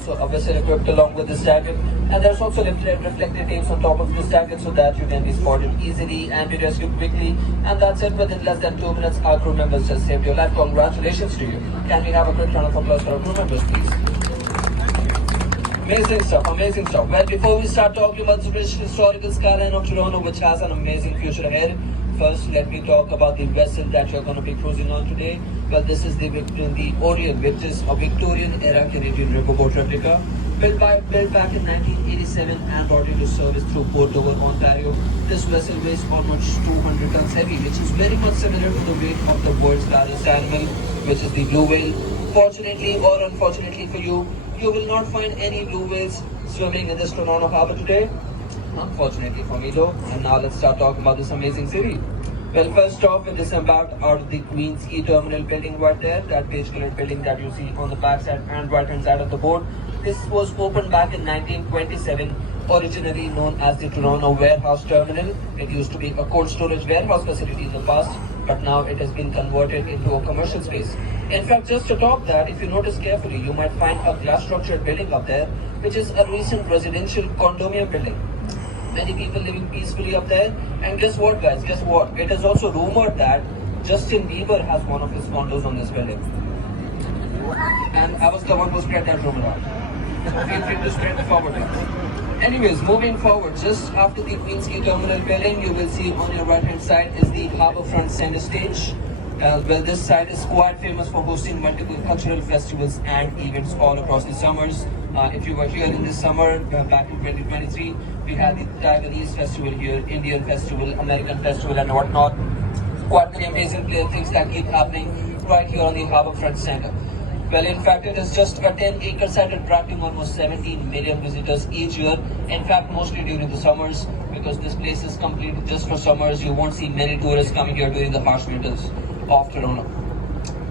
also a vessel equipped along with this jacket, and there's also reflective tapes on top of this jacket so that you can be spotted easily and be rescued quickly. And that's it. Within less than 2 minutes, our crew members just saved your life. Congratulations to you. Can we have a quick round of applause for our crew members, please? Amazing stuff, amazing stuff. Well, before we start talking about the rich historical skyline of Toronto, which has an amazing future ahead, first let me talk about the vessel that you're going to be cruising on today. Well, this is the Orion, which is a Victorian-era Canadian riverboat replica. Built back in 1987 and brought into service through Port Dover, Ontario. This vessel weighs almost 200 tons heavy, which is very much similar to the weight of the world's largest animal, which is the blue whale. Fortunately or unfortunately for you, you will not find any blue whales swimming in this Toronto harbour today. Unfortunately for me though. And now let's start talking about this amazing city. Well, first off, we disembarked out of the Queen's Quay Terminal building right there, that beige-colored building that you see on the back side and right-hand side of the board. This was opened back in 1927, originally known as the Toronto Warehouse Terminal. It used to be a cold storage warehouse facility in the past, but now it has been converted into a commercial space. In fact, just to top that, if you notice carefully, you might find a glass-structured building up there, which is a recent residential condominium building. Many people living peacefully up there. And guess what, guys? Guess what? It is also rumored that Justin Bieber has one of his condos on this building. And I was the one who spread that rumor out. Feel free to spread the forward. Anyways, moving forward, just after the Queen's Quay Terminal building, you will see on your right-hand side is the Harbourfront Center Stage. Well, this site is quite famous for hosting multiple cultural festivals and events all across the summers. If you were here in this summer, back in 2023, we had the Taiwanese festival here, Indian festival, American festival and whatnot. Quite many amazing things that keep happening right here on the Harbourfront Center. Well, in fact, it is just a 10-acre site attracting almost 17 million visitors each year. In fact, mostly during the summers, because this place is completed just for summers. You won't see many tourists coming here during the harsh winters of Toronto.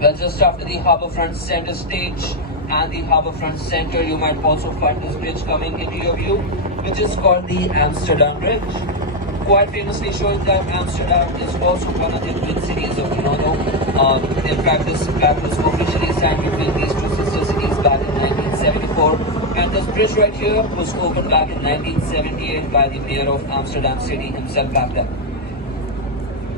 Well, just after the Harbourfront Center Stage and the Harbourfront Center, you might also find this bridge coming into your view, which is called the Amsterdam Bridge. Quite famously showing that Amsterdam is also one of the twin cities of Toronto. In fact, this pact was officially signed between these two sister cities back in 1974. And this bridge right here was opened back in 1978 by the mayor of Amsterdam City himself back then.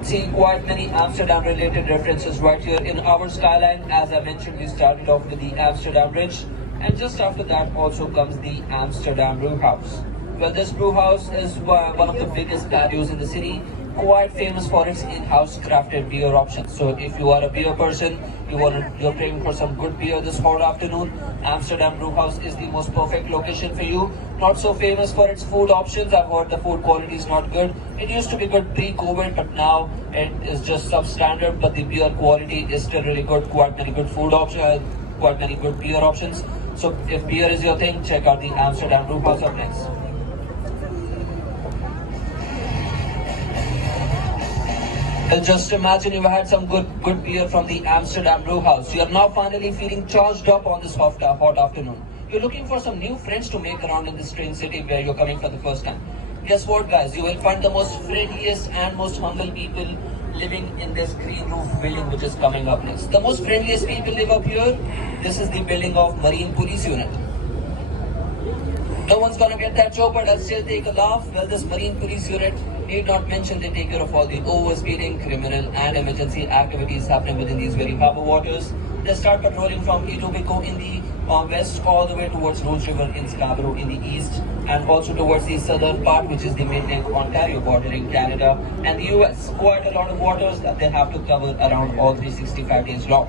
See quite many Amsterdam related references right here in our skyline. As I mentioned, we started off with the Amsterdam Bridge, and just after that also comes the Amsterdam Brew House. Well, this brew house is one of the biggest patios in the city, quite famous for its in-house crafted beer options. So if you are a beer person, you're craving for some good beer this hot afternoon, Amsterdam Brew House is the most perfect location for you. Not so famous for its food options. I've heard the food quality is not good. It used to be good pre-COVID, but now it is just substandard. But the beer quality is still really good. Quite many good food options, quite many good beer options. So if beer is your thing, check out the Amsterdam Brew House up next. Well, just imagine you had some good beer from the Amsterdam Brew House. You are now finally feeling charged up on this hot afternoon. You're looking for some new friends to make around in this strange city where you're coming for the first time. Guess what, guys? You will find the most friendliest and most humble people living in this green roof building which is coming up next. The most friendliest people live up here. This is the building of Marine Police Unit. No one's gonna get that joke, but I'll still take a laugh. Well, this Marine Police Unit, need not mention, they take care of all the overspeeding, criminal and emergency activities happening within these very harbour waters. They start patrolling from Etobicoke in the west all the way towards Rose River in Scarborough in the east, and also towards the southern part, which is the Mainland Ontario border in Canada and the US. Quite a lot of waters that they have to cover around all 365 days long.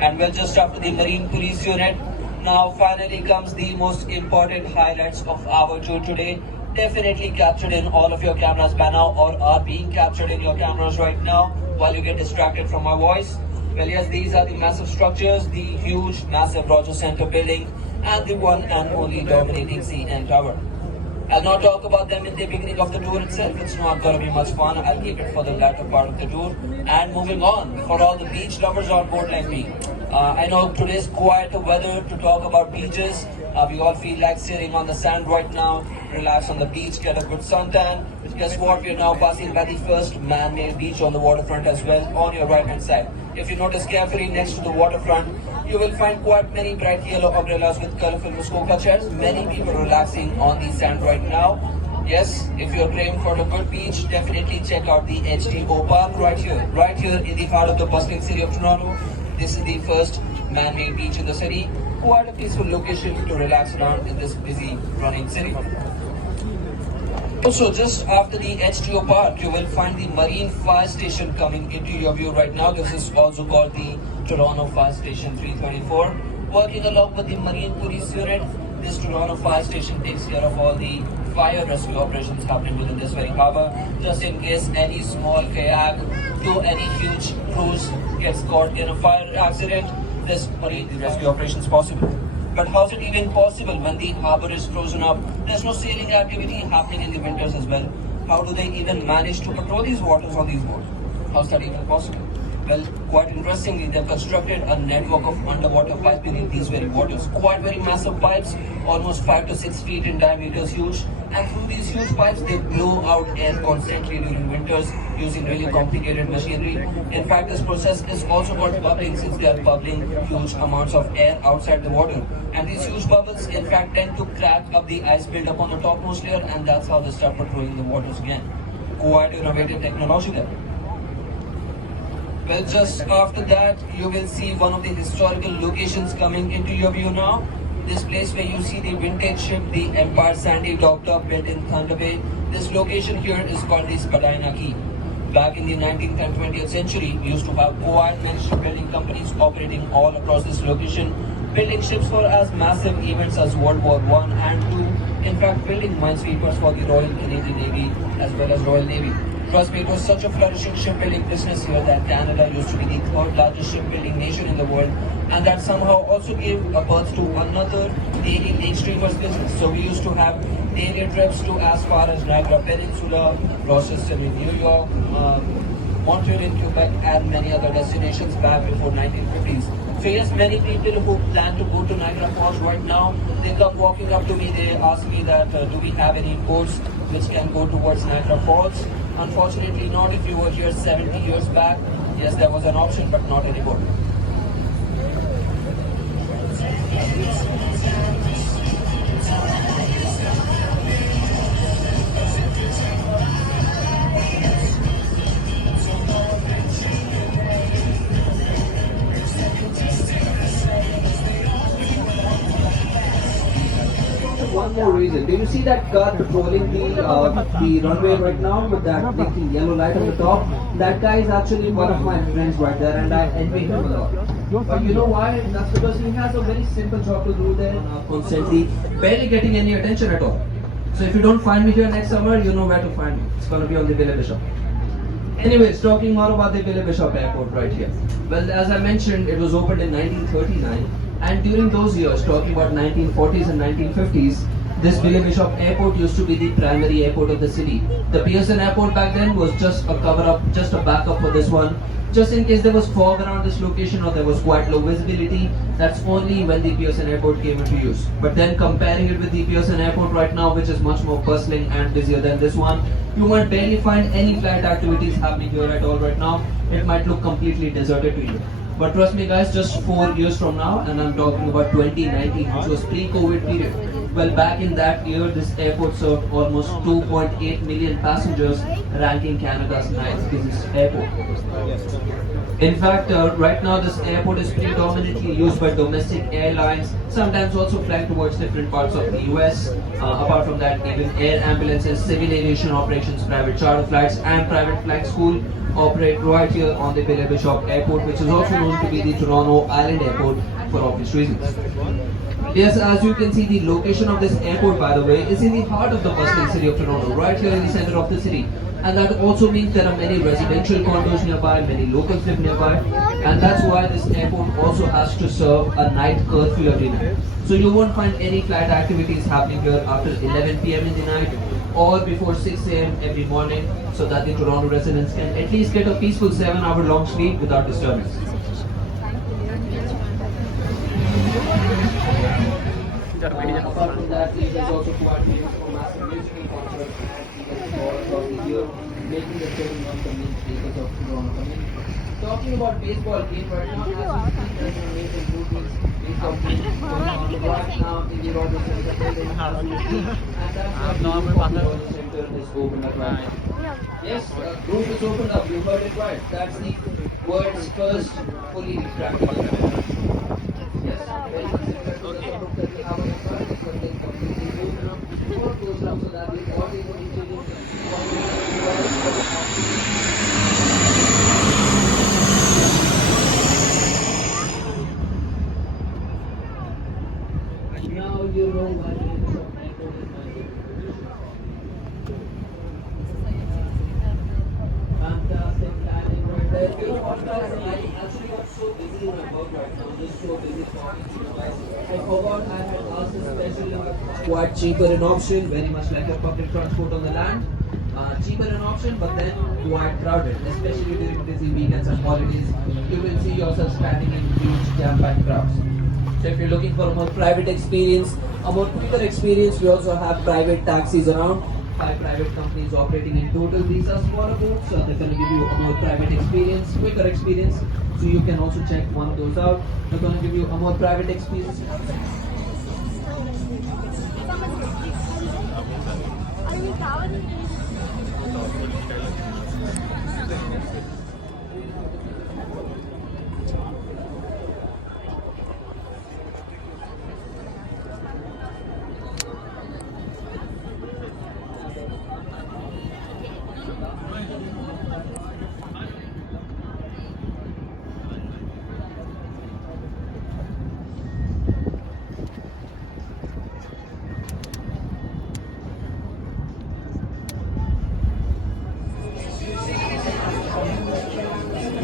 And well, just after the Marine Police Unit, now finally comes the most important highlights of our tour today. Definitely captured in all of your cameras by now, or are being captured in your cameras right now while you get distracted from my voice. Well, yes, these are the massive structures, the huge, massive Rogers Centre building, and the one and only dominating CN Tower. I'll not talk about them in the beginning of the tour itself. It's not going to be much fun. I'll keep it for the latter part of the tour. And moving on, for all the beach lovers on board like me, I know today's quite a weather to talk about beaches. We all feel like sitting on the sand right now, relax on the beach, get a good suntan. But guess what? We're now passing by the first man-made beach on the waterfront as well, on your right-hand side. If you notice carefully, next to the waterfront, you will find quite many bright yellow umbrellas with colorful Muskoka chairs. Many people relaxing on the sand right now. Yes, if you're craving for a good beach, definitely check out the HDO Park right here in the heart of the bustling city of Toronto. This is the first man-made beach in the city. Quite a peaceful location to relax around in this busy running city. Also, just after the HTO Park, you will find the Marine Fire Station coming into your view right now. This is also called the Toronto Fire Station 334. Working along with the Marine Police Unit, this Toronto Fire Station takes care of all the fire rescue operations happening within this very harbour. Just in case any small kayak to any huge cruise gets caught in a fire accident, this marine rescue operation is possible. But how is it even possible when the harbour is frozen up? There's no sailing activity happening in the winters as well. How do they even manage to patrol these waters on these boats? How is that even possible? Well, quite interestingly, they've constructed a network of underwater piping in these very waters. Quite very massive pipes, almost 5 to 6 feet in diameter, huge. And through these huge pipes, they blow out air constantly during winters using really complicated machinery. In fact, this process is also called bubbling since they are bubbling huge amounts of air outside the water. And these huge bubbles, in fact, tend to crack up the ice build-up on the topmost layer, and that's how they start patrolling the waters again. Quite innovative technology there. Well, just after that, you will see one of the historical locations coming into your view now. This place where you see the vintage ship, the Empire Sandy docked up, built in Thunder Bay. This location here is called the Spadina Quay. Back in the 19th and 20th century, we used to have quite many shipbuilding companies operating all across this location, building ships for as massive events as World War I and II. In fact, building minesweepers for the Royal Canadian Navy as well as Royal Navy. Trust me, it was such a flourishing shipbuilding business here that Canada used to be the third largest shipbuilding nation in the world, and that somehow also gave a birth to another daily lake streamers business. So we used to have daily trips to as far as Niagara Peninsula, Rochester in New York, Montreal in Quebec, and many other destinations back before 1950s. So yes, many people who plan to go to Niagara Falls right now, they come walking up to me, they ask me that do we have any boats which can go towards Niagara Falls? Unfortunately not. If you were here 70 years back, yes, there was an option, but not anymore. One more reason. Do you see that car patrolling the runway right now with that blinking yellow light on the top? That guy is actually one of my friends right there, and I envy him a lot. But you know why? That's because he has a very simple job to do there, constantly barely getting any attention at all. So if you don't find me here next summer, you know where to find me. It's gonna be on the Billy Bishop. Anyways, talking more about the Billy Bishop Airport right here. Well, as I mentioned, it was opened in 1939. And during those years, talking about 1940s and 1950s, this Billy Bishop Airport used to be the primary airport of the city. The Pearson Airport back then was just a cover-up, just a backup for this one. Just in case there was fog around this location or there was quite low visibility, that's only when the Pearson Airport came into use. But then comparing it with the Pearson Airport right now, which is much more bustling and busier than this one, you might barely find any flight activities happening here at all right now. It might look completely deserted to you. But trust me guys, just 4 years from now, and I'm talking about 2019, which was pre-COVID period. Well, back in that year, this airport served almost 2.8 million passengers, ranking Canada's 9th busiest airport. In fact, right now this airport is predominantly used by domestic airlines, sometimes also flying towards different parts of the US. Apart from that, even air ambulances, civil aviation operations, private charter flights, and private flight school operate right here on the Billy Bishop Airport, which is also known to be the Toronto Island Airport for obvious reasons. Yes, as you can see, the location of this airport, by the way, is in the heart of the bustling city of Toronto, right here in the center of the city. And that also means there are many residential condos nearby, many locals live nearby, and that's why this airport also has to serve a night curfew every night. So you won't find any flight activities happening here after 11 p.m. in the night or before 6 a.m. every morning, so that the Toronto residents can at least get a peaceful 7-hour long sleep without disturbance. Apart from that, it is also quite famous for massive musical concerts and events all across the year, making the city one of the main speakers of Toronto community. Talking about baseball game right now, as we speak, there's an amazing movement. Baseball game going on right now in the Rogers Center building as we speak, and that's why the roof of the Rogers Center is open up right now. Yes, roof is opened up. You heard it right. That's the world's first fully retractable. Yes, very much similar to the roof that we have on the front, but then completely open up. Before it goes up, so that we all the intelligence now you know why the airport is my favorite. Fantastic planning right there. You know what guys, I actually got so busy in my work right now, just so busy talking to you guys. I forgot I had asked especially quite cheaper an option, very much like a public transport on the land. Cheaper an option, but then quite crowded, especially during busy weekends and holidays. You will see yourself standing in huge jam-packed crowds. So if you're looking for a more private experience, a more quicker experience, we also have private taxis around. 5 private companies operating in total. These are smaller boats, so they're going to give you a more private experience, quicker experience. So you can also check one of those out. They're going to give you a more private experience.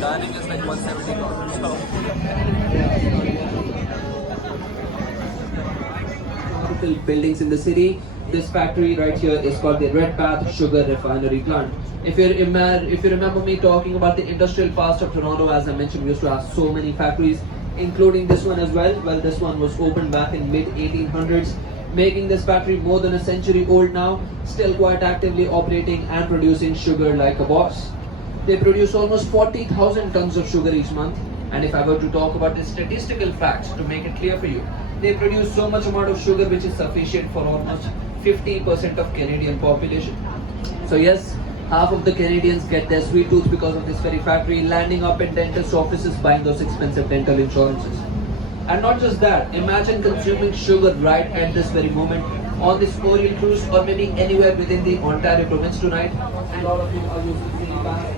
Dining is like $170. So Buildings in the city. This factory right here is called the Red Path Sugar Refinery Plant. If you remember me talking about the industrial past of Toronto, as I mentioned, we used to have so many factories, including this one as well. Well, this one was opened back in mid 1800s, making this factory more than a century old now, still quite actively operating and producing sugar like a boss. They produce almost 40,000 tons of sugar each month. And if I were to talk about the statistical facts to make it clear for you, they produce so much amount of sugar which is sufficient for almost 50% of Canadian population. So yes, half of the Canadians get their sweet tooth because of this very factory, landing up in dentist offices buying those expensive dental insurances. And not just that, imagine consuming sugar right at this very moment on this Orient cruise or maybe anywhere within the Ontario province tonight. And all of you are using the back.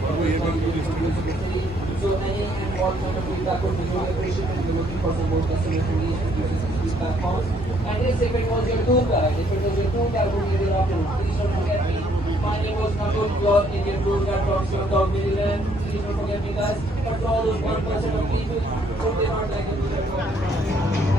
So any and all kind of feedback would be really appreciated if you're looking for some more customer reviews and using some feedback forms. And yes, if it was your tour guide, if it was your tour guide, would be the afternoon. Please don't forget me. My name was Nakul, your Indian tour guide from Shillong, Maryland. Please don't forget me guys. But for all those 1% of people, would they not like it?